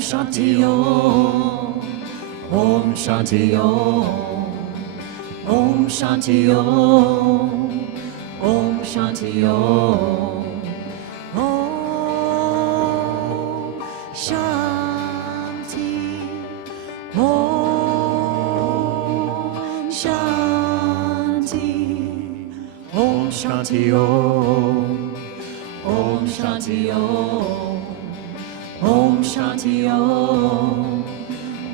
Shanti Om. Om Shanti Om. Om Shanti Om. Om Shanti Om. Om Shanti. Om Shanti. Om Shanti Om. Om Shanti Om. Om Shanti Om.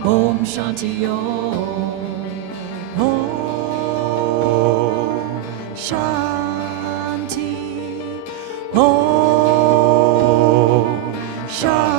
Om Shanti Om. Om Shanti. Om Shanti.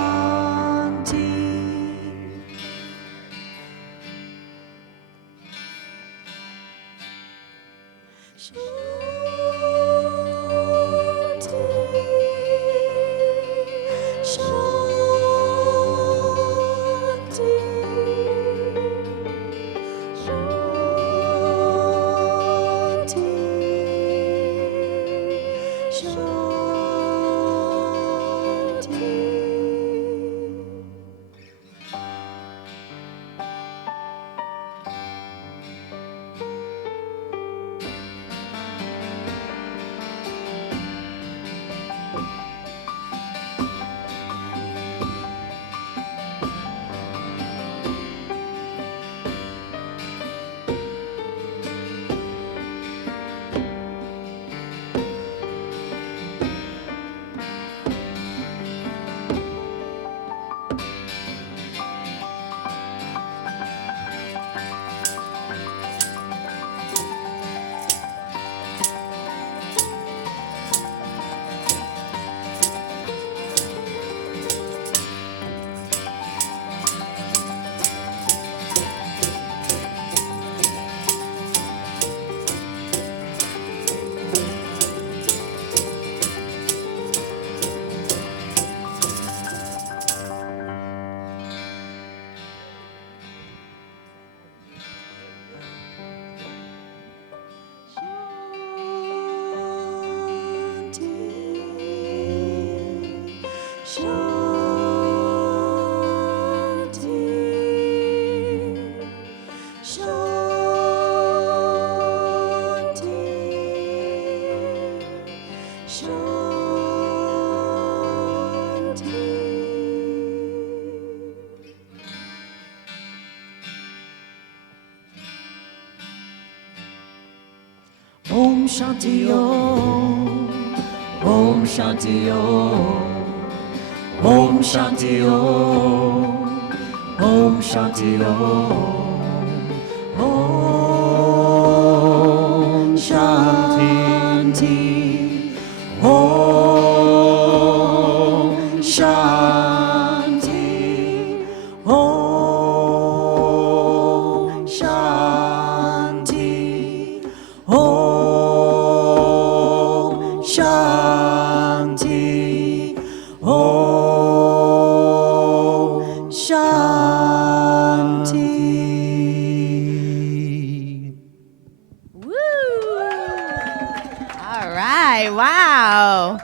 Om Shanti Om. Om Shanti Om. Om Shanti Om. Om Shanti Om. Om Shanti. Om Shanti. Om Shanti. Om Shanti. Om Shanti. All right, wow.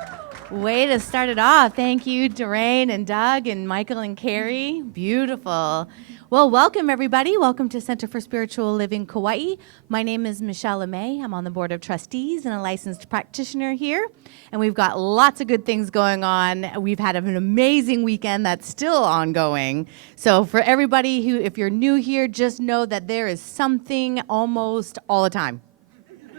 Way to start it off. Thank you, Doreen and Doug and Michael and Carrie. Beautiful. Well, welcome everybody. Welcome to Center for Spiritual Living Kauai. My name is Michelle LeMay. I'm on the Board of Trustees and a licensed practitioner here. And we've got lots of good things going on. We've had an amazing weekend that's still ongoing. So for everybody who, if you're new here, just know that there is something almost all the time.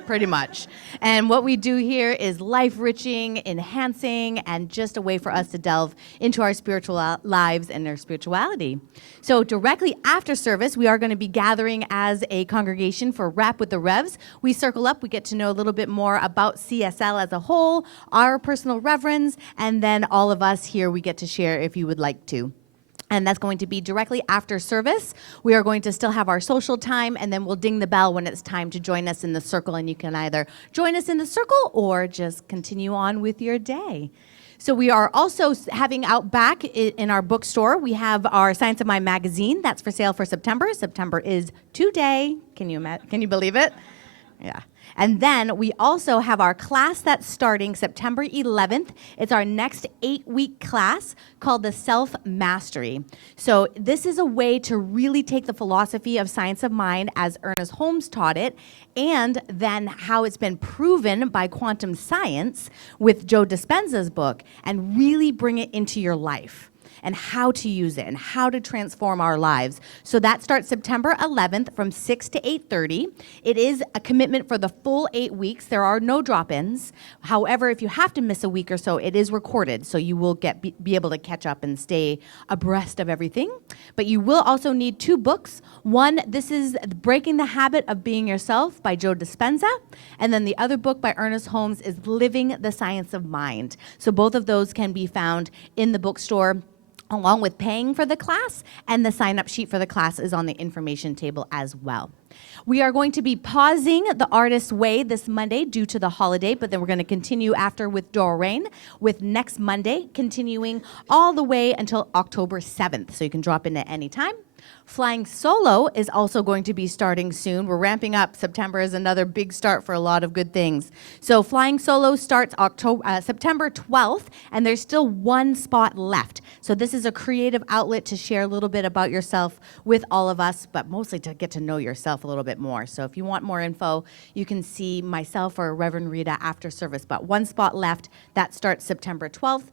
Pretty much. And what we do here is life-enriching, enhancing, and just a way for us to delve into our spiritual lives and our spirituality. So directly after service, we are going to be gathering as a congregation for Rap with the Revs. We circle up, we get to know a little bit more about CSL as a whole, our personal reverends, and then all of us here, we get to share if you would like to. And that's going to be directly after service. We are going to still have our social time, and then we'll ding the bell when it's time to join us in the circle, and you can either join us in the circle or just continue on with your day. So we are also having out back in our bookstore, we have our Science of Mind magazine. That's for sale for September. September is today. Can you believe it? Yeah. And then we also have our class that's starting September 11th. It's our next 8-week class called the Self-Mastery. So this is a way to really take the philosophy of science of mind as Ernest Holmes taught it, and then how it's been proven by quantum science with Joe Dispenza's book, and really bring it into your life, and how to use it and how to transform our lives. So that starts September 11th from 6 to 8:30. It is a commitment for the full 8 weeks. There are no drop-ins. However, if you have to miss a week or so, it is recorded, so you will be able to catch up and stay abreast of everything. But you will also need 2 books. One, this is Breaking the Habit of Being Yourself by Joe Dispenza, and then the other book by Ernest Holmes is Living the Science of Mind. So both of those can be found in the bookstore, along with paying for the class, and the sign-up sheet for the class is on the information table as well. We are going to be pausing The Artist's Way this Monday due to the holiday, but then we're going to continue after with Doreen, with next Monday continuing all the way until October 7th, so you can drop in at any time. Flying Solo is also going to be starting soon. We're ramping up. September is another big start for a lot of good things. So Flying Solo starts September 12th, and there's still 1 spot left. So this is a creative outlet to share a little bit about yourself with all of us, but mostly to get to know yourself a little bit more. So if you want more info, you can see myself or Reverend Rita after service. But 1 spot left. That starts September 12th.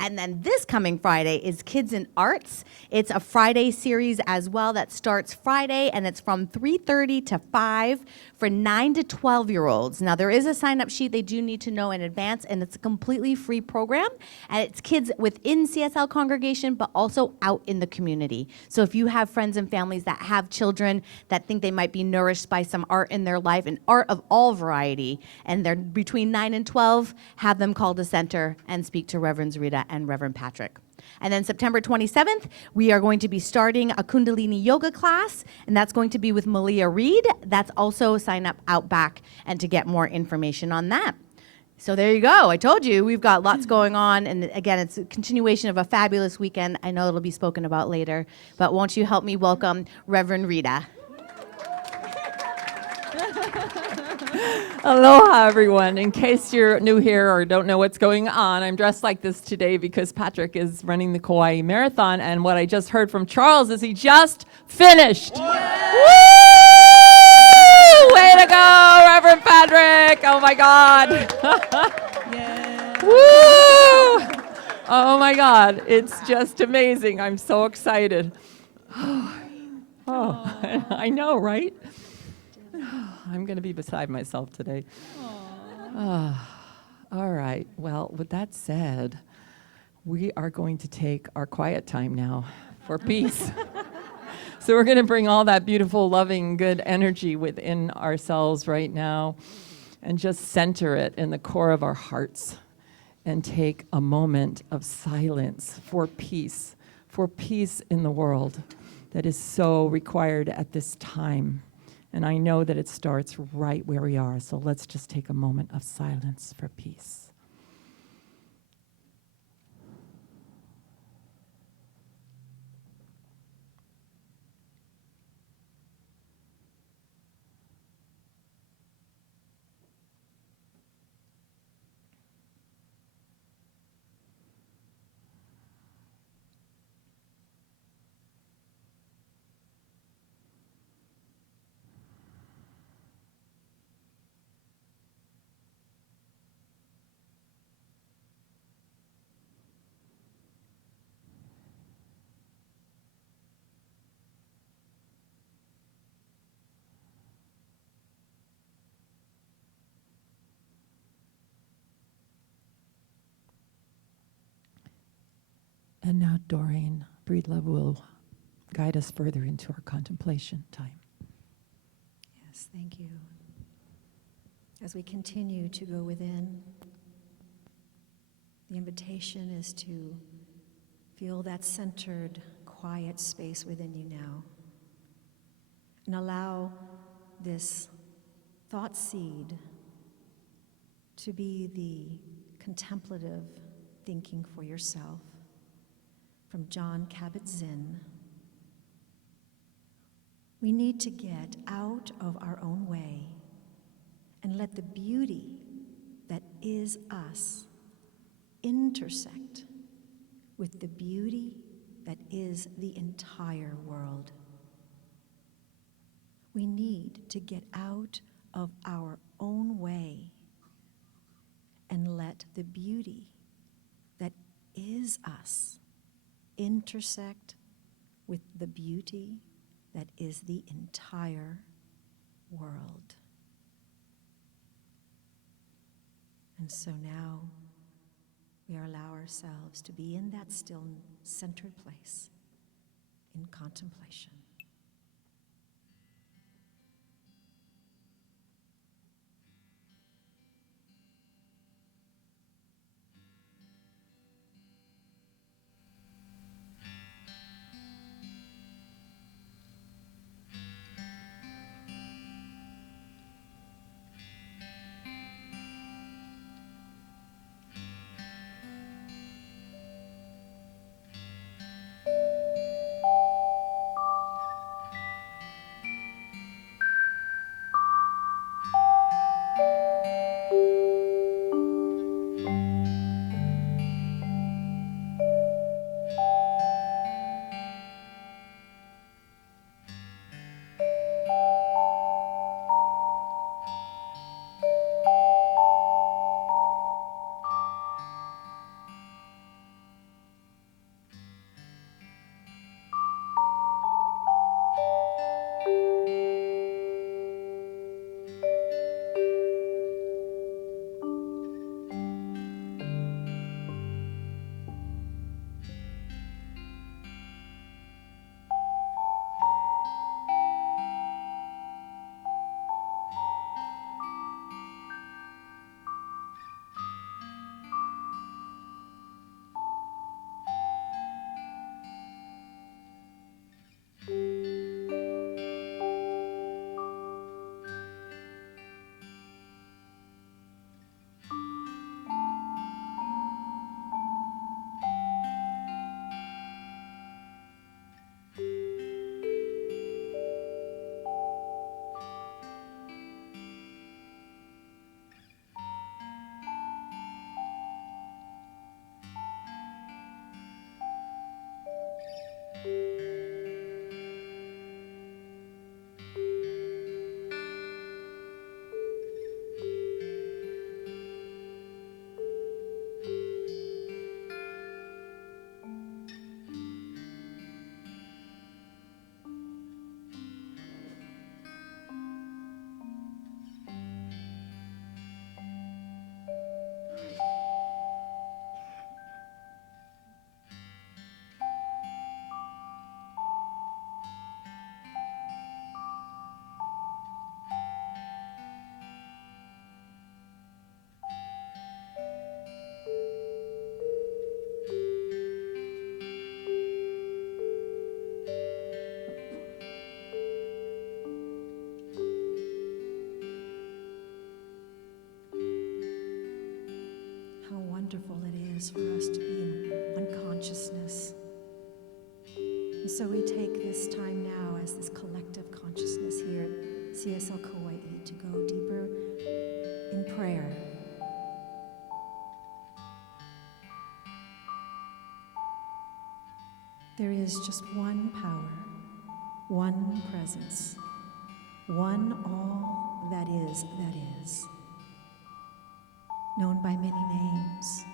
And then this coming Friday is Kids in Arts. It's a Friday series as well that starts Friday, and it's from 3:30 to 5 for 9 to 12-year-olds. Now, there is a sign-up sheet they do need to know in advance, and it's a completely free program. And it's kids within CSL congregation, but also out in the community. So if you have friends and families that have children that think they might be nourished by some art in their life, and art of all variety, and they're between 9 and 12, have them call the center and speak to Reverends Rita and Reverend Patrick. And then September 27th, we are going to be starting a Kundalini yoga class, and that's going to be with Malia Reed. That's also sign up out back and to get more information on that. So there you go. I told you we've got lots going on, and again, it's a continuation of a fabulous weekend. I know it'll be spoken about later, but won't you help me welcome Reverend Rita? Aloha, everyone. In case you're new here or don't know what's going on, I'm dressed like this today because Patrick is running the Kauai Marathon, and what I just heard from Charles is he just finished. Woo! Way to go, Reverend Patrick! Oh my God! Woo! Oh my God! It's just amazing. I'm so excited. Oh, I know, right? I'm going to be beside myself today. All right. Well, with that said, we are going to take our quiet time now for peace. So we're going to bring all that beautiful, loving, good energy within ourselves right now and just center it in the core of our hearts and take a moment of silence for peace in the world that is so required at this time. And I know that it starts right where we are, so let's just take a moment of silence for peace. And now Doreen Breedlove will guide us further into our contemplation time. Yes, thank you. As we continue to go within, the invitation is to feel that centered, quiet space within you now. And allow this thought seed to be the contemplative thinking for yourself. From John Kabat-Zinn. We need to get out of our own way let the beauty that is us intersect with the beauty that is the entire world. We need to get out of our own way and let the beauty that is us intersect with the beauty that is the entire world. And so now we allow ourselves to be in that still, centered place in contemplation. Wonderful it is for us to be in one consciousness. And so we take this time now as this collective consciousness here at CSL Kauai to go deeper in prayer. There is just one power, one presence, one all that is. Known by many names,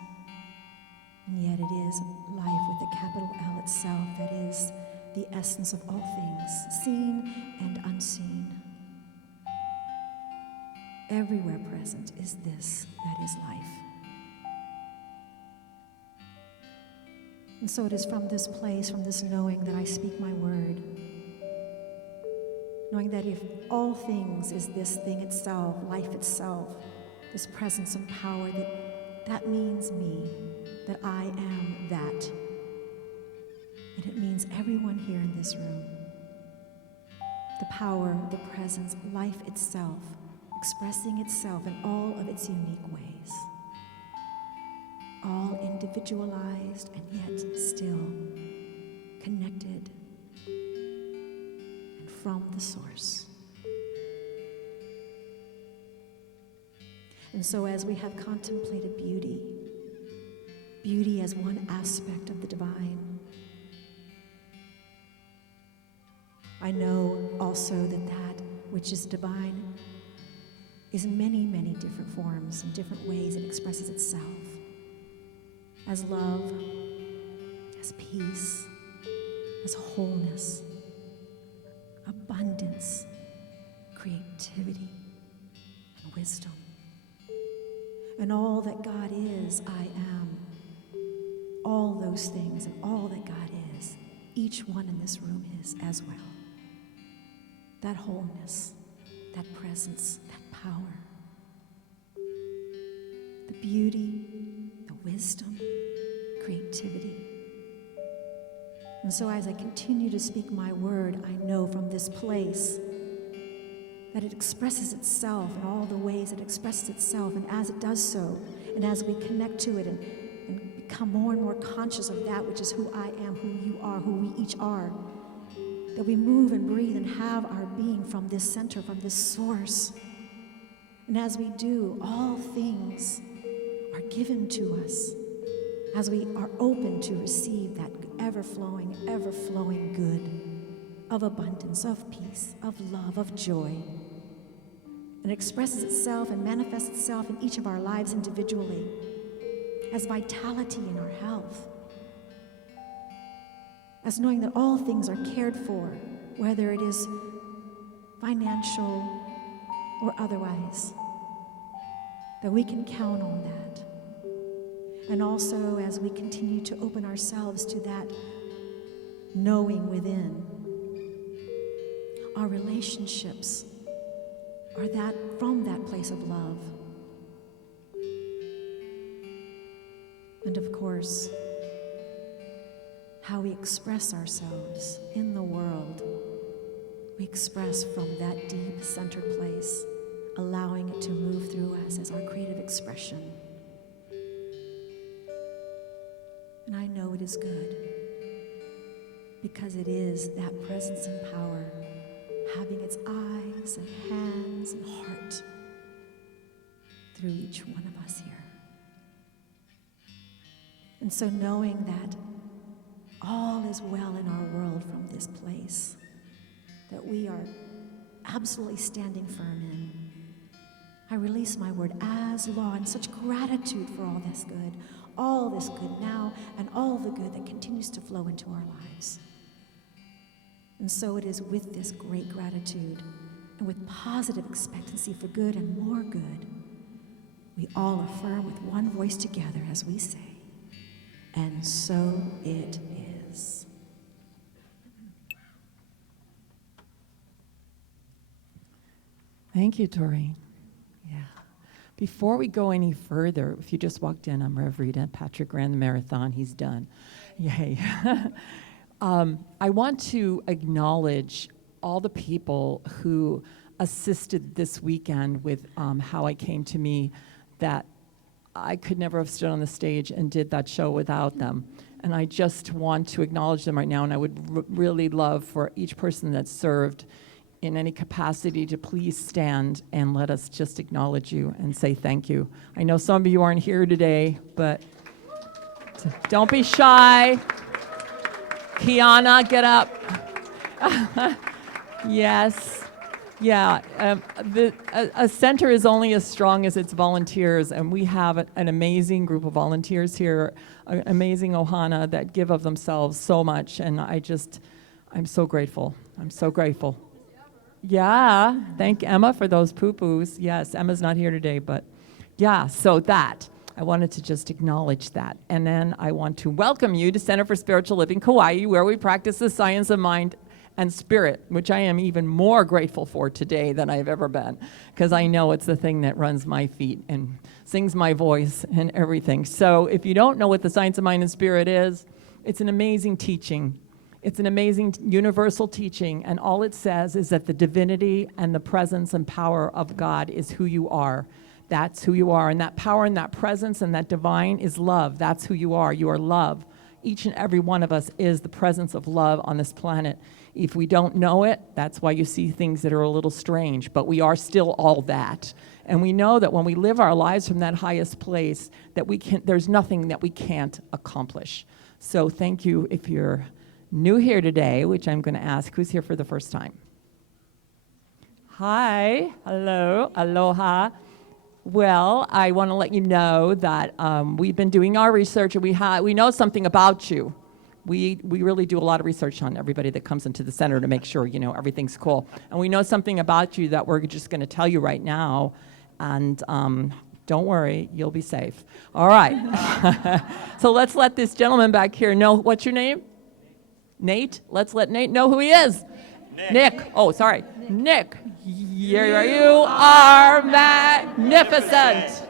and yet it is life with a capital L itself that is the essence of all things, seen and unseen. Everywhere present is this that is life. And so it is from this place, from this knowing, that I speak my word. Knowing that if all things is this thing itself, life itself, this presence and power, that means me, that I am that. And it means everyone here in this room. The power, the presence, life itself, expressing itself in all of its unique ways. All individualized and yet still connected and from the source. And so as we have contemplated beauty, beauty as one aspect of the divine, I know also that that which is divine is in many, many different forms and different ways it expresses itself. As love, as peace, as wholeness, abundance, creativity, and wisdom. And all that God is, I am. All those things and all that God is, each one in this room is as well. That wholeness, that presence, that power, the beauty, the wisdom, creativity. And so as I continue to speak my word, I know from this place that it expresses itself in all the ways it expresses itself. And as it does so, and as we connect to it and become more and more conscious of that which is who I am, who you are, who we each are, that we move and breathe and have our being from this center, from this source. And as we do, all things are given to us as we are open to receive that ever-flowing good of abundance, of peace, of love, of joy. And expresses itself and manifests itself in each of our lives individually as vitality in our health, as knowing that all things are cared for, whether it is financial or otherwise, that we can count on that. And also as we continue to open ourselves to that knowing within, our relationships are that from that place of love. And of course, how we express ourselves in the world, we express from that deep centered place, allowing it to move through us as our creative expression. And I know it is good, because it is that presence and power having its eyes and hands and heart through each one of us here. And so knowing that all is well in our world from this place, that we are absolutely standing firm in, I release my word as law and such gratitude for all this good now, and all the good that continues to flow into our lives. And so it is with this great gratitude and with positive expectancy for good and more good, we all affirm with one voice together as we say, and so it is. Thank you, Doreen. Yeah. Before we go any further, if you just walked in, I'm Rev Rita. Patrick ran the marathon. He's done. Yay. I want to acknowledge all the people who assisted this weekend with How I Came to Me, that I could never have stood on the stage and did that show without them. And I just want to acknowledge them right now, and I would really love for each person that served in any capacity to please stand and let us just acknowledge you and say thank you. I know some of you aren't here today, but don't be shy. Kiana, get up. Yes. Yeah. A center is only as strong as its volunteers, and we have an amazing group of volunteers here, an amazing ohana that give of themselves so much, and I'm so grateful. I'm so grateful. Yeah. Thank Emma for those poo-poos. Yes, Emma's not here today, but yeah, so that. I wanted to just acknowledge that. And then I want to welcome you to Center for Spiritual Living Kauai, where we practice the science of mind and spirit, which I am even more grateful for today than I've ever been, because I know it's the thing that runs my feet and sings my voice and everything. So if you don't know what the science of mind and spirit is, it's an amazing teaching. It's an amazing universal teaching, and all it says is that the divinity and the presence and power of God is who you are. That's who you are, and that power and that presence and that divine is love. That's who you are. You are love. each and every one of us is the presence of love on this planet. If we don't know it, that's why you see things that are a little strange, but we are still all that. And we know that when we live our lives from that highest place, that there's nothing that we can't accomplish. So thank you. If you're new here today, which I'm going to ask, who's here for the first time? Hi, hello, aloha. Well, I want to let you know that we've been doing our research, and we know something about you. We really do a lot of research on everybody that comes into the center to make sure, everything's cool. And we know something about you that we're just going to tell you right now. And don't worry, you'll be safe. All right. So let's let this gentleman back here know. What's your name? Nate? Let's let Nate know who he is. Nick. Oh, sorry. Nick. You are magnificent.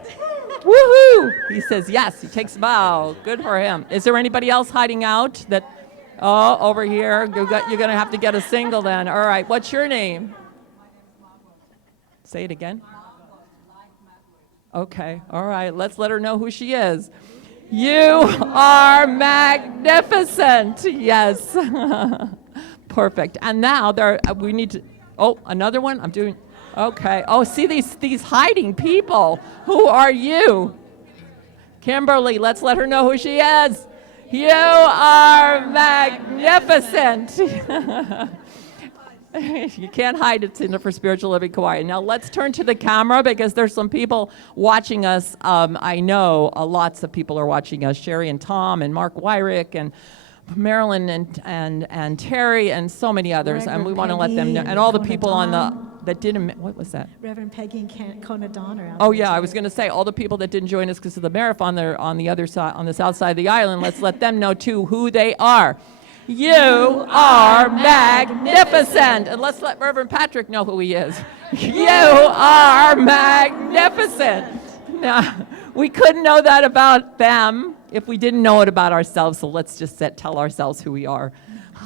Woohoo! He says yes. He takes a bow. Good for him. Is there anybody else hiding out? Over here. You're going to have to get a single then. All right. What's your name? Say it again. Okay. All right. Let's let her know who she is. You are magnificent. Yes. Perfect. And now we need to. Oh, another one? I'm doing. Okay. Oh, see these hiding people. Who are you? Kimberly, let's let her know who she is. You are magnificent. You can't hide it for Spiritual Living Kauai. Now let's turn to the camera because there's some people watching us. I know lots of people are watching us. Sherry and Tom and Mark Wyrick and Marilyn and Terry and so many others, Reverend and we want to let them know, and all the people that didn't. What was that? Reverend Peggy and Kona Don are out Oh there yeah, too. I was going to say all the people that didn't join us because of the marathon. They're on the other side, on the south side of the island. Let's let them know too who they are. You are magnificent, and let's let Reverend Patrick know who he is. You are magnificent. Now, we couldn't know that about them if we didn't know it about ourselves, so let's just tell ourselves who we are.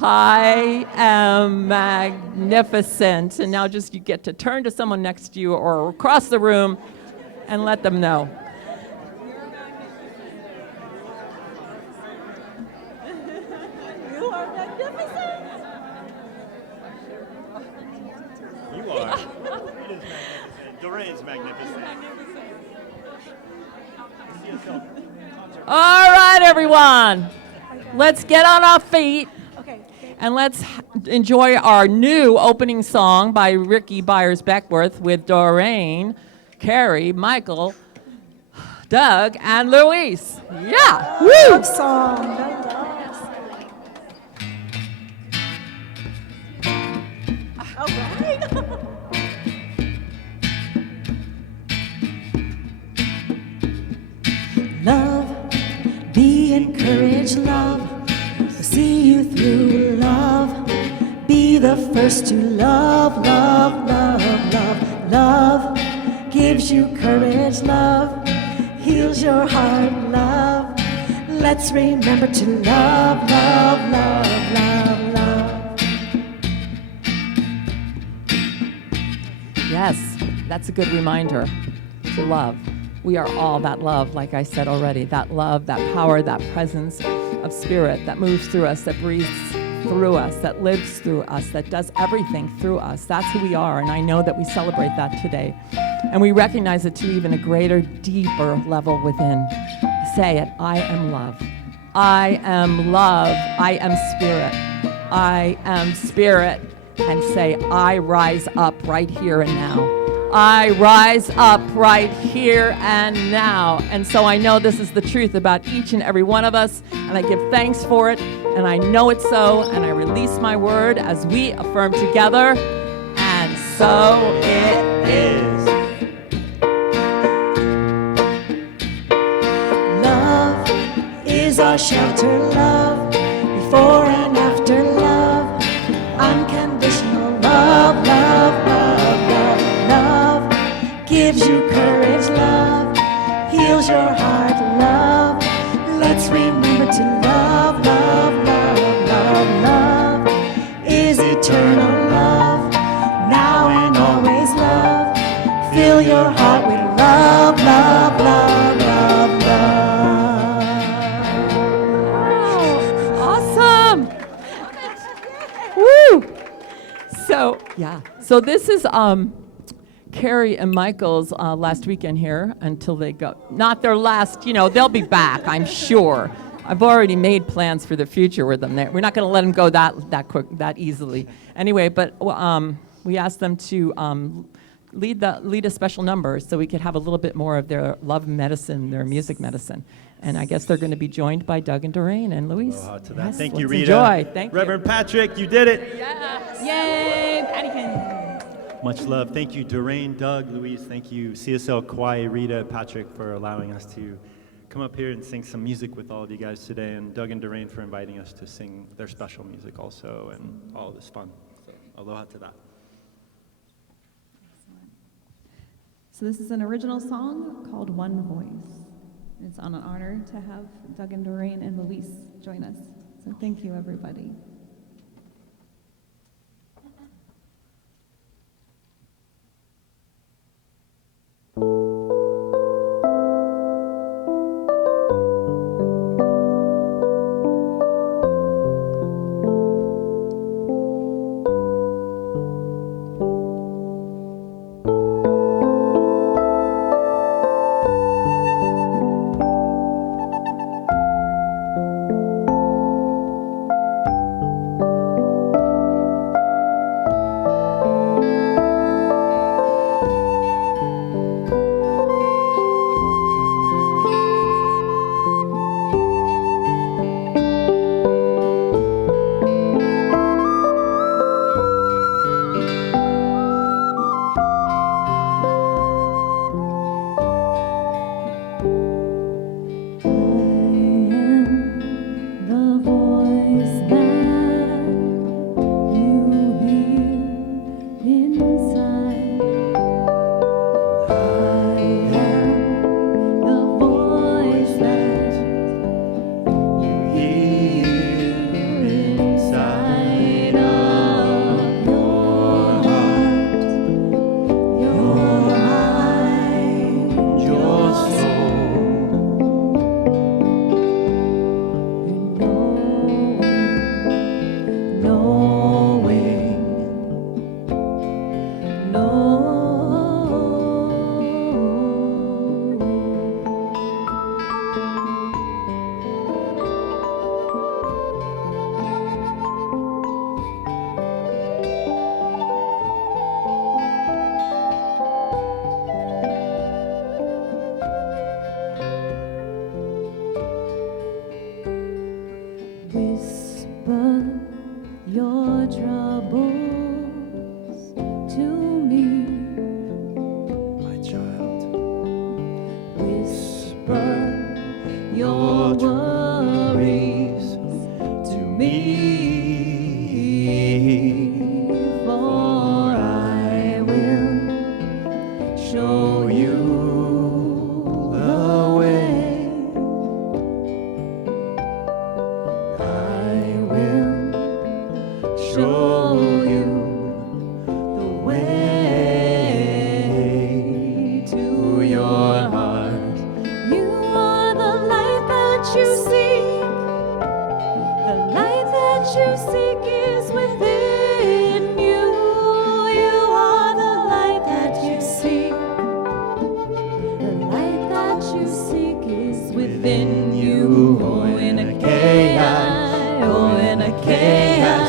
I am magnificent. And now just you get to turn to someone next to you or across the room and let them know. You are magnificent. You are. It is magnificent. Doreen's magnificent. All right, everyone. Let's get on our feet. Okay. And let's enjoy our new opening song by Ricky Byers-Beckworth with Doreen, Carrie, Michael, Doug, and Luis. Yeah. Woo! Love song. All right. Love, be encouraged, love. See you through, love. Be the first to love, love, love, love. Love gives you courage, love. Heals your heart, love. Let's remember to love, love, love, love, love. Yes, that's a good reminder to love. We are all that love, like I said already. That love, that power, that presence of spirit that moves through us, that breathes through us, that lives through us, that does everything through us. That's who we are, and I know that we celebrate that today. And we recognize it to even a greater, deeper level within. Say it, I am love. I am love. I am spirit. I am spirit. And say, I rise up right here and now. I rise up right here and now. And so I know this is the truth about each and every one of us, and I give thanks for it, and I know it's so, and I release my word as we affirm together, and so it is. Love is our shelter, love. Before and after, love. Unconditional love, love, love, love, love. Gives you courage, love. Heals your heart, love. Let's remember to love, love, love, love, love. Is eternal love. Now and always love. Fill your heart with love, love, love, love, love. So this is Carrie and Michael's last weekend here until they go. Not their last, they'll be back, I'm sure. I've already made plans for the future with them. We're not going to let them go that quick, that easily. Anyway, but we asked them to lead a special number so we could have a little bit more of their love medicine, their music medicine. And I guess they're going to be joined by Doug and Doreen and Luis. Aloha to that. Yes, Thank you, let's Rita. Enjoy. Thank Reverend Patrick, you did it. Yeah. Yay, Paddykins. Much love. Thank you, Doreen, Doug, Luis. Thank you, CSL Kauai, Rita, Patrick, for allowing us to come up here and sing some music with all of you guys today, and Doug and Doreen for inviting us to sing their special music also, and all of this fun. So, aloha to that. So this is an original song called One Voice. It's an honor to have Doug and Doreen and Luis join us. So thank you, everybody.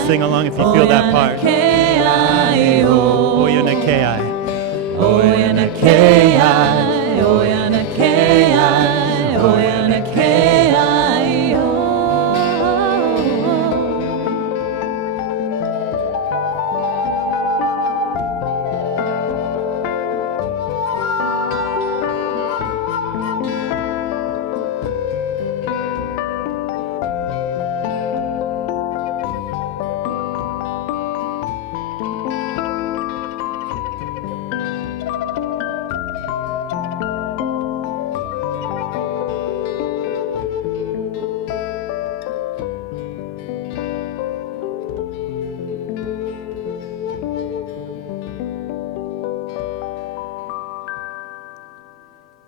Sing along if you feel that part.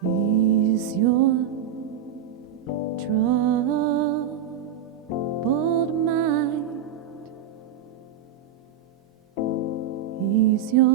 Ease your troubled mind. Ease your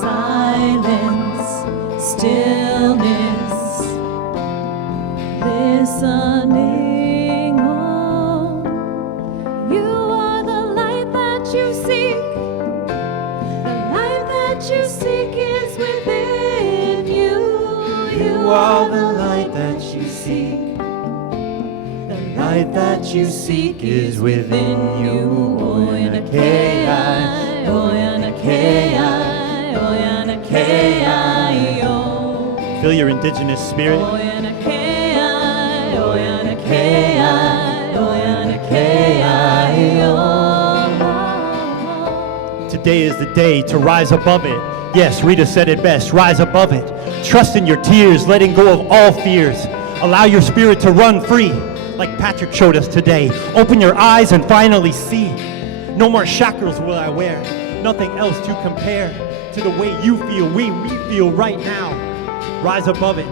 Silence, stillness, listening. Oh, you are the light that you seek. The light that you seek is within you. You are the light that you seek. The light that you seek is within you. Feel your indigenous spirit. Today is the day to rise above it. Yes, Rita said it best. Rise above it. Trust in your tears, letting go of all fears. Allow your spirit to run free, like Patrick showed us today. Open your eyes and finally see. No more shackles will I wear. Nothing else to compare to the way you feel, we feel right now. Rise above it.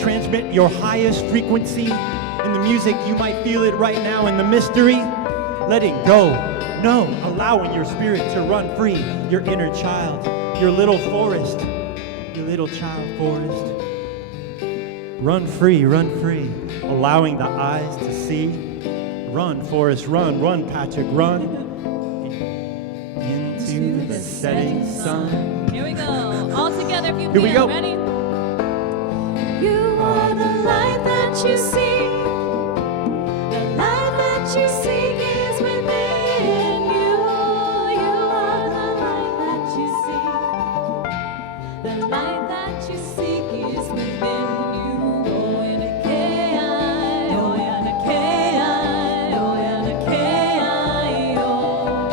Transmit your highest frequency. In the music, you might feel it right now. In the mystery, let it go. No, allowing your spirit to run free. Your inner child, your little Forrest, your little child Forrest. Run free, allowing the eyes to see. Run, Forrest, run, run, Patrick, run. Into the setting sun. Here we go. All together if you Here we feel go. ready. You are the light that you seek. The light that you seek is within you. You are the light that you seek. The light that you seek is within you. Oh, and a K-I, oh, and a K-I, oh, and a K-I, oh.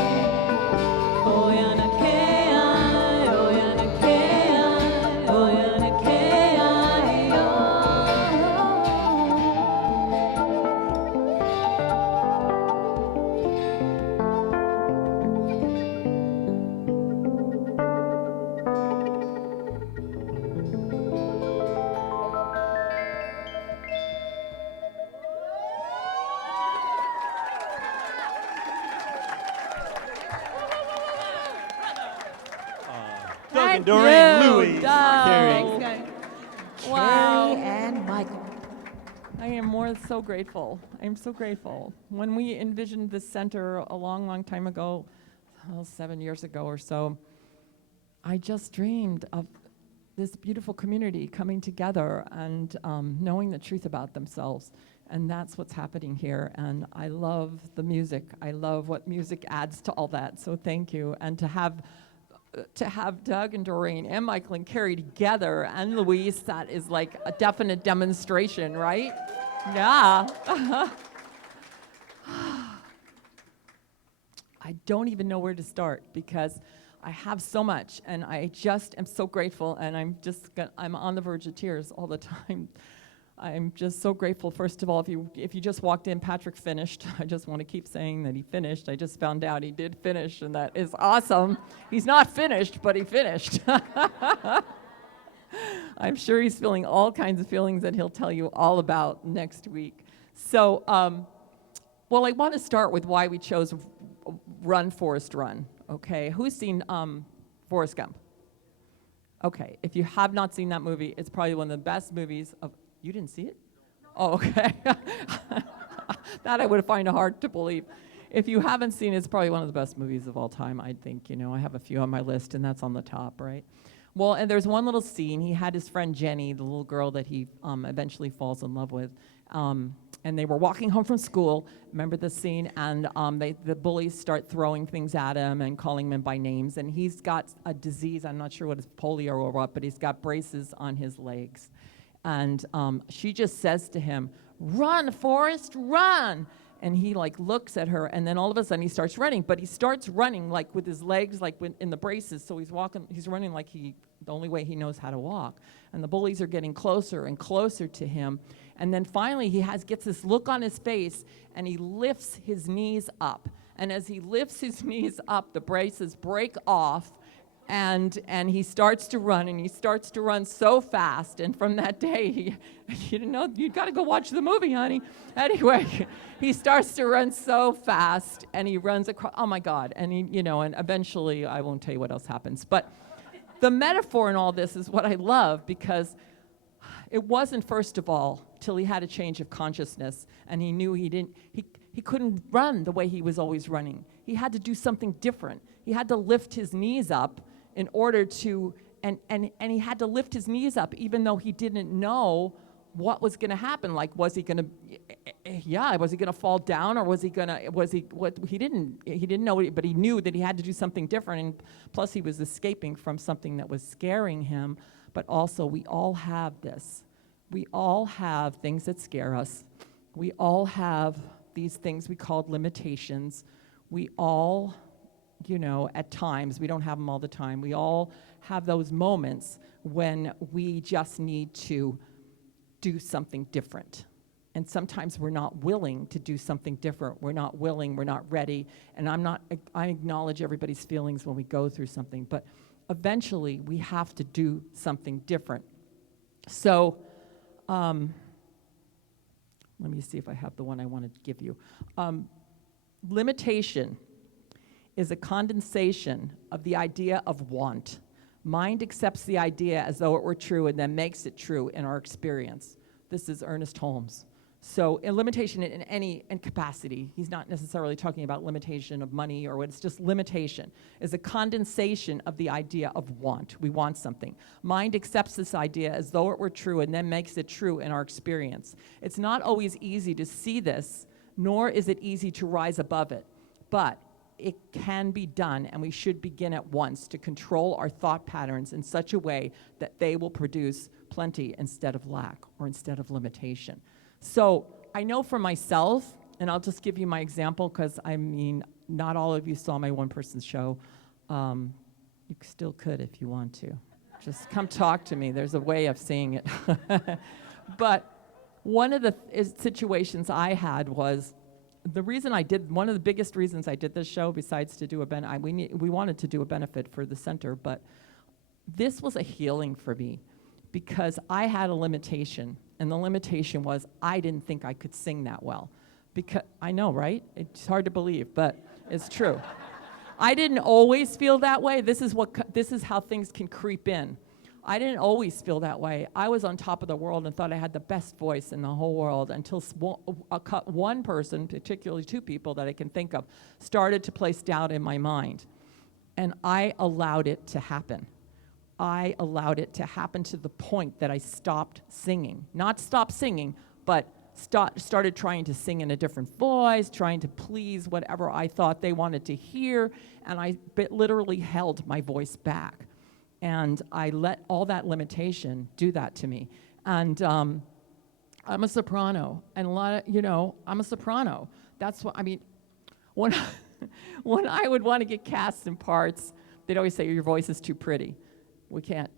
Oh, and a K-I, oh, and a K-I, oh, and a K-I, oh. Doug and Doreen, you, Louis, Doug. Carrie. Thanks, guys. Carrie and Michael. I am so grateful. I'm so grateful. When we envisioned this center a long, long time ago, 7 years ago or so, I just dreamed of this beautiful community coming together and knowing the truth about themselves. And that's what's happening here. And I love the music. I love what music adds to all that. So thank you. And to have Doug and Doreen and Michael and Carrie together and Louise, that is like a definite demonstration, right? Yeah. I don't even know where to start because I have so much and I just am so grateful and I'm on the verge of tears all the time. I'm just so grateful. First of all, if you just walked in, Patrick finished. I just want to keep saying that he finished. I just found out he did finish, and that is awesome. He's not finished, but he finished. I'm sure he's feeling all kinds of feelings that he'll tell you all about next week. So, well, I want to start with why we chose Run, Forrest, Run. Okay, who's seen Forrest Gump? Okay, if you have not seen that movie, it's probably one of the best movies of. You didn't see it? Oh, okay. That I would find it hard to believe. If you haven't seen it, it's probably one of the best movies of all time, I think. You know, I have a few on my list, and that's on the top, right? Well, and there's one little scene. He had his friend Jenny, the little girl that he eventually falls in love with. And they were walking home from school. Remember the scene? And the bullies start throwing things at him and calling him by names. And he's got a disease. I'm not sure what it's polio or what, but he's got braces on his legs. And she just says to him, "Run, Forrest, run!" And he like looks at her, and then all of a sudden he starts running. But he starts running like with his legs like in the braces. So he's running like the only way he knows how to walk. And the bullies are getting closer and closer to him. And then finally he gets this look on his face, and he lifts his knees up. And as he lifts his knees up, the braces break off. And he starts to run, and he starts to run so fast. And from that day, you didn't know, you got to go watch the movie, honey. Anyway, he starts to run so fast, and he runs across, oh my God. And and eventually, I won't tell you what else happens. But the metaphor in all this is what I love, because it wasn't, first of all, till he had a change of consciousness, and he knew he couldn't run the way he was always running. He had to do something different. He had to lift his knees up in order to, and he had to lift his knees up even though he didn't know what was going to happen. Like, was he going to fall down, or he didn't know, but he knew that he had to do something different. And plus he was escaping from something that was scaring him. But also, we all have this. We all have things that scare us. We all have these things we call limitations. We all, at times, we don't have them all the time. We all have those moments when we just need to do something different. And sometimes we're not willing to do something different. We're not willing, we're not ready. And I acknowledge everybody's feelings when we go through something, but eventually we have to do something different. So, let me see if I have the one I want to give you. Limitation is a condensation of the idea of want. Mind accepts the idea as though it were true and then makes it true in our experience. This is Ernest Holmes. So a limitation in any capacity, he's not necessarily talking about limitation of money or what, it's just limitation, is a condensation of the idea of want. We want something. Mind accepts this idea as though it were true and then makes it true in our experience. It's not always easy to see this, nor is it easy to rise above it, but it can be done, and we should begin at once to control our thought patterns in such a way that they will produce plenty instead of lack or instead of limitation. So I know for myself, and I'll just give you my example because, not all of you saw my one-person show. You still could if you want to. Just come talk to me. There's a way of seeing it. But one of the situations I had was, one of the biggest reasons I did this show, besides to do we wanted to do a benefit for the center, but this was a healing for me because I had a limitation. And the limitation was I didn't think I could sing that well. Because I know, right? It's hard to believe, but it's true. I didn't always feel that way. This is how things can creep in. I didn't always feel that way. I was on top of the world and thought I had the best voice in the whole world until one person, particularly two people that I can think of, started to place doubt in my mind. And I allowed it to happen. I allowed it to happen to the point that I stopped singing. Not stopped singing, but started trying to sing in a different voice, trying to please whatever I thought they wanted to hear, and I literally held my voice back. And I let all that limitation do that to me. And I'm a soprano, and I'm a soprano. That's what, when, when I would want to get cast in parts, they'd always say, your voice is too pretty. We can't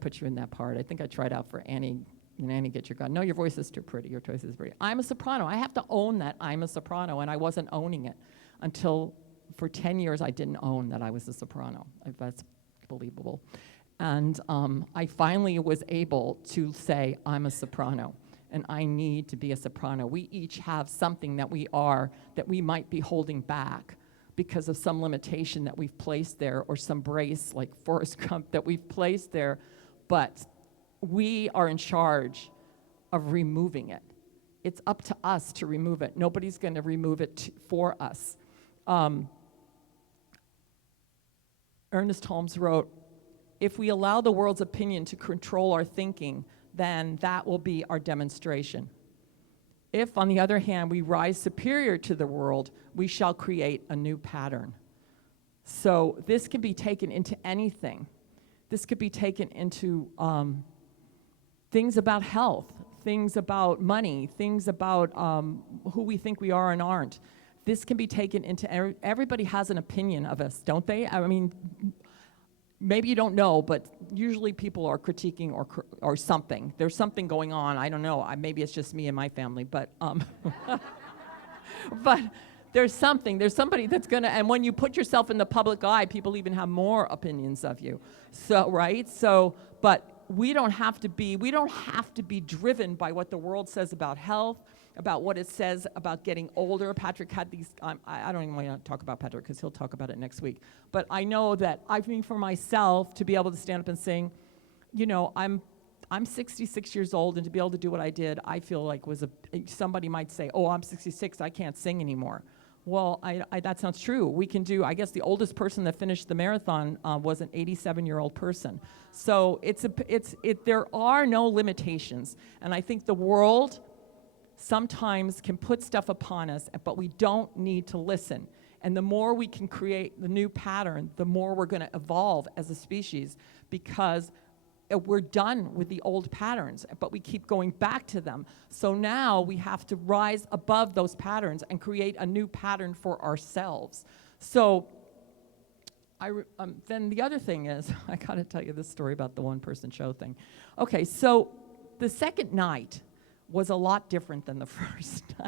put you in that part. I think I tried out for Annie, Annie Get Your Gun. No, your voice is too pretty. Your voice is pretty. I'm a soprano. I have to own that I'm a soprano, and I wasn't owning it until for 10 years I didn't own that I was a soprano. That's believable. And I finally was able to say I'm a soprano, and I need to be a soprano. We each have something that we are that we might be holding back because of some limitation that we've placed there, or some brace like Forrest Gump that we've placed there, but we are in charge of removing it. It's up to us to remove it. Nobody's going to remove it for us. Ernest Holmes wrote, if we allow the world's opinion to control our thinking, then that will be our demonstration. If, on the other hand, we rise superior to the world, we shall create a new pattern. So this can be taken into anything. This could be taken into things about health, things about money, things about who we think we are and aren't. This can be taken into, everybody has an opinion of us, don't they? Maybe you don't know, but usually people are critiquing or something. There's something going on. I don't know. Maybe it's just me and my family, but but there's somebody that's gonna, and when you put yourself in the public eye, people even have more opinions of you. So, right? So, but we don't have to be driven by what the world says about health, about what it says about getting older. Patrick had these, I don't even want to talk about Patrick because he'll talk about it next week. But I know that for myself to be able to stand up and sing, you know, I'm 66 years old, and to be able to do what I did, I feel like somebody might say, oh, I'm 66, I can't sing anymore. Well, that's not true. We can do, I guess the oldest person that finished the marathon was an 87-year-old person. So there are no limitations. And I think the world sometimes can put stuff upon us, but we don't need to listen. And the more we can create the new pattern, the more we're going to evolve as a species, because we're done with the old patterns, but we keep going back to them. So now we have to rise above those patterns and create a new pattern for ourselves. So then the other thing is, I got to tell you this story about the one-person show thing. Okay, so the second night was a lot different than the first night.